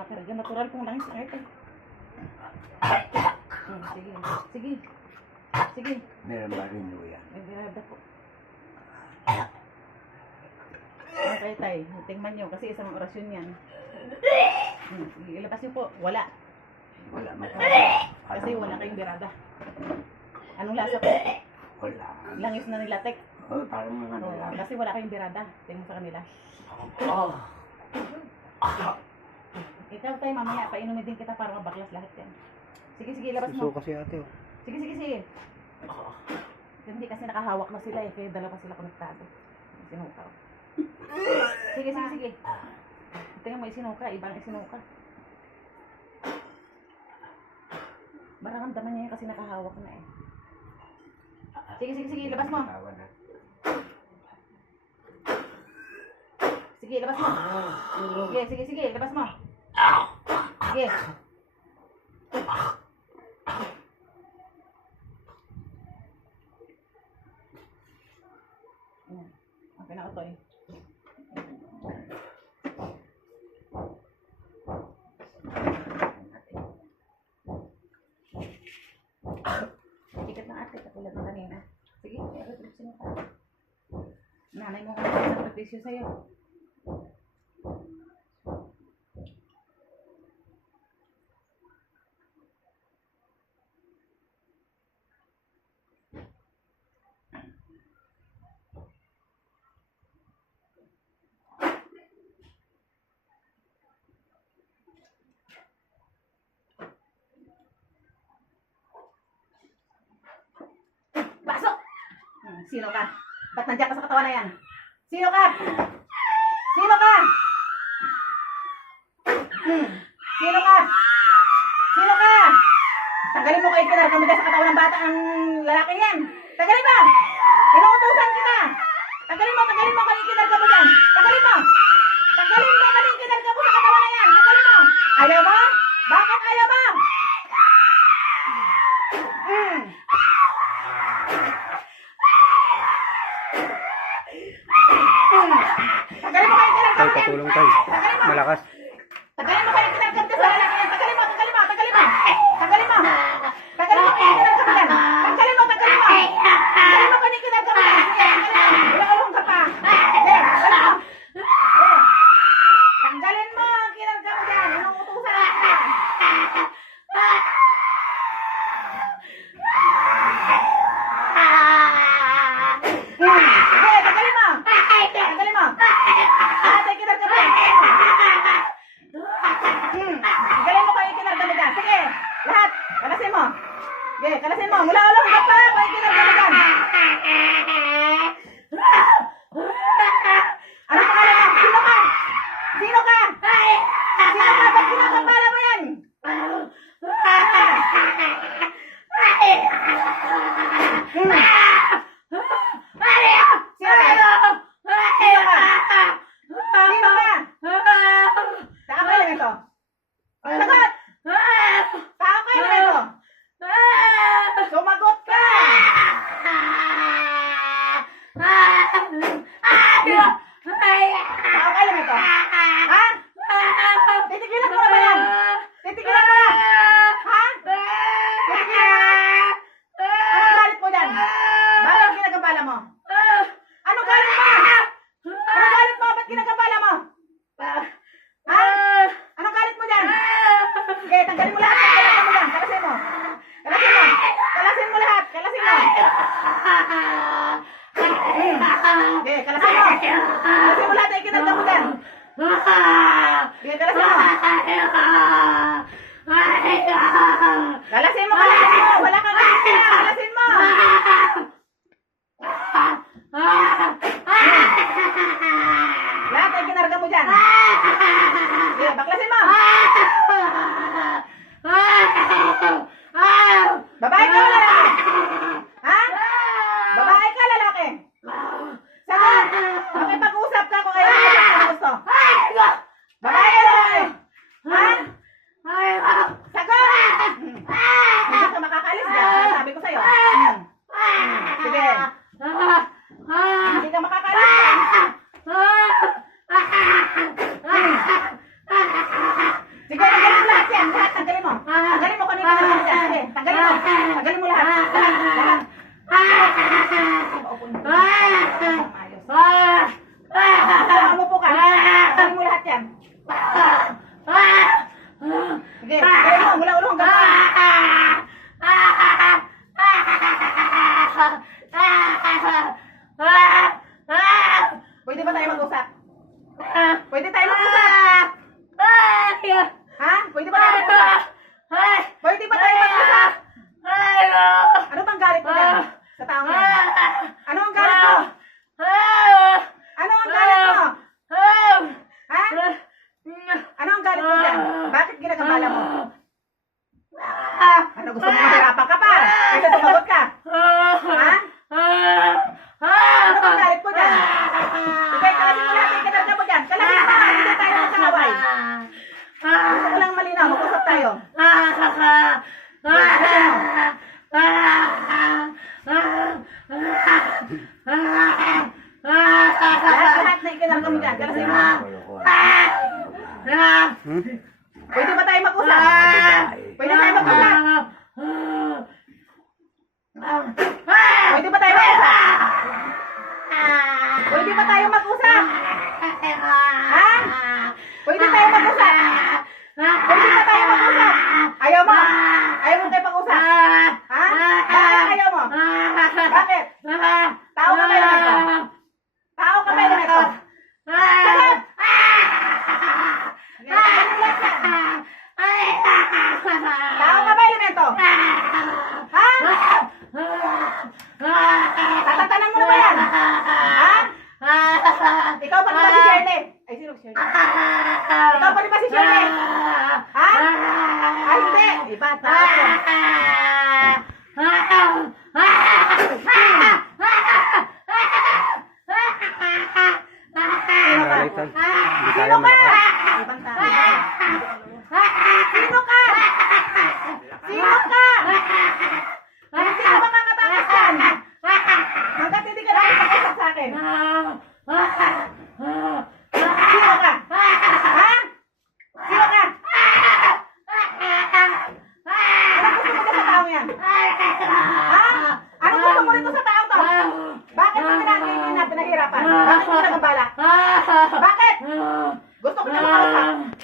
nga talaga. Natural kong langis. Sige. Sige. Sige. Meron ba rin mo yan? May birada po. Okay, tay. Tingnan nyo kasi isang orasyon yan. Sige, ilabas nyo po. Wala. Wala man. Kasi wala kayong birada. Anong lasa po? Wala. Langis na nilatek. Oh, parang mga nila. Kasi wala kayong birada. Tingnan sa kanila. Oh. Ikaw tayo mamaya, painumin din kita para mabaklas lahat yan. Sige, sige, ilabas mo. Suso kasi ate. Sige, sige, sige. Hindi kasi nakahawak na sila eh, kaya dalawa sila konektado. Isinuka. Sige, sige, sige. Tingnan mo isinuka, ibang isinuka. Maramdaman niya yan kasi nakahawak na eh. Sige, sige, sige, ilabas mo. Sige, ilabas mo. Sige, sige, sige, ilabas mo. Sige. Okay na ito eh. Tikat ng ate, katulad ng kanina. Sige, i-reflection mo ka. Nanay mo kung ano reflection sa'yo. Pasok! Sino ka? Ba't nandiyan ka sa katawan na yan? Sino ka? Sino ka? Sino ka? Sino ka? Tanggalin mo kayo pinarga mo dyan sa katawan ng bata ang lalaki yan. Tanggalin mo! Inuutusan kita! Tanggalin mo kayo kinarga mo dyan. Tanggalin mo! Tanggalin mo kayo kinarga mo sa katawan na yan. Tanggalin mo! Ayaw mo? Bakit ayaw mo? Tagalin mo kayo kinarga Tay, mo yan. patulong tay. Malakas. Tagalin mo kayo kinarga mo sa lalaki yan. Tagalin mo. Tagalin mo kayo kinarga mo yan. Tagalin mo. Tagalin mo kayo kinarga mo yan. Tagalin mo kayo kinarga mo yan. Ulong ka pa. Tanggalin mo ang kinarga mo yan. Anong utusan natin? Tagalin mo. Tagalin mo. Ate, kinarga mo yan. Tagalin mo kayo kinarga mo yan. Sige, lahat. Kalasin mo. Sige, kalasin mo. Mula ulong ka pa. Kayo kinarga mo yan. Ano pangalan mo? Sino ka? Sino ka? Sino ka? Ba't kinakapala mo yan? Sino ka? Sino ka? Sino ka? Saan ka lang ito? Sagot! Saan ka lang ito? Sumagot ka! Saan ka lang ito? Ha? Titigilan mo na ba yan? Titigilan mo na! Ha? Titigilan mo na! Anong galit mo dyan? Bakit ang ginagambala mo? Anong galit mo? Anong galit mo? Ba't ginagambala mo? Ha? Anong galit mo dyan? Sige, tanggalin mo lahat. Kalasin mo dyan. Kalasin mo. Kalasin mo. Kalasin mo lahat. Kalasin mo. Sige, kalasin mo. Kalasin mo lahat ay kinarga mo dyan. Sige, kalasin mo. Kalasin mo, kalasin mo. Wala kang kalasin na. Kalasin mo. Lahat ay kinarga mo dyan. Sige, baklasin mo. Babae ka o lalaki? Ha? Babae ka lalaki? Sagot! Makipag-usap ka kung ayaw mo gusto. Babae ka lalaki? Ha? Sagot! Hindi ka makakalis dyan. Sabi ko sa'yo. Sige, kaya mo, mula ulo hanggang pa. Pwede ba tayo mag-usap? Pwede tayo mag-usap? Ha? Pwede ba tayo mag-usap? Pwede ba tayo mag-usap? Ano bang galit mo dyan? Sa taong yan? Ano ang galit mo? Ano ang galit mo? Ha? Ano ang galit mo dyan? Bakit ginagambala mo? Ano, gusto mo mahirapan ka pa? Kaysa sumagot ka? Ha? Ano bang galit mo dyan? Sige, kalasin mo natin yung kinarga mo dyan. Kalasin mo, hindi tayo magkaway. Gusto ko lang malinaw, mag-usap tayo. Kalasin mo. Lahat na ikinarga mo dyan. Kalasin mo. Pwede ba tayo mag-usap? Pwede tayo mag-usap? Pwede ba tayo mag-usap? Pwede ba tayo mag-usap? Ha? Pwede tayo mag-usap? Pwede ba tayo mag-usap? Ayaw mo? Ayaw mo tayo mag-usap? Ha? Bakit ayaw mo? Bakit? Tao ka ba yun ito? Tao ka ba yun ito? Sagot! Tao ka ba elemento? Ha? Tatatanan mo na ba yan? Ha? Ikaw pa rin ba si Shirley? Ay, sino si Shirley? Ikaw pa rin ba si Shirley? Ha? Ay, hindi. Iba, tao ko. Sino ka? Sino ka? Ibang tao. Sino ka? Sino ka? Sino ba kakatakas yan? Hanggat hindi ka nakipag-usap sa akin. Sino ka? Ha? Sino ka? Anong gusto mo sa taong yan? Ha? Anong gusto mo rito sa taong to? Bakit mo pinahirapan? Bakit mo nagambala?